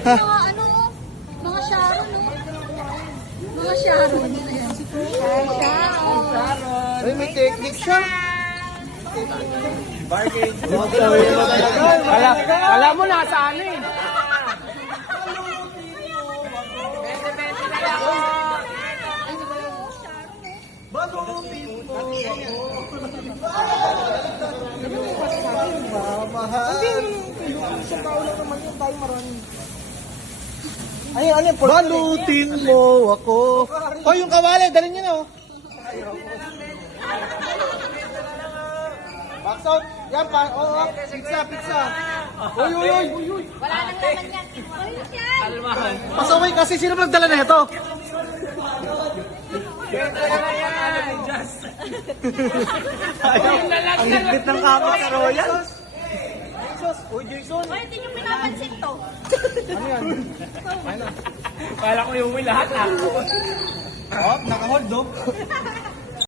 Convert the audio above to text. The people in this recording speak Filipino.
Ha? Mga ano, mga Sharon, no? Mga Sharon. Sharon. Ay, may technique siya. Alam mo nasa ano eh. Balutin mo ako. Oh, yung kawali, dali niyo na oh. Box out. Yan pa. Oh, pizza, pizza. Uy, uy, uy. Wala nang naman yan. Ulit yan. Pasaway kasi sino nagdala na ito? Ang higpit ng kama sa Royal. Uy, Jason. Ay, hindi nyo pinapansin to. Ano yan? Kala ko yung lahat ako. Oh, naka-hold oh.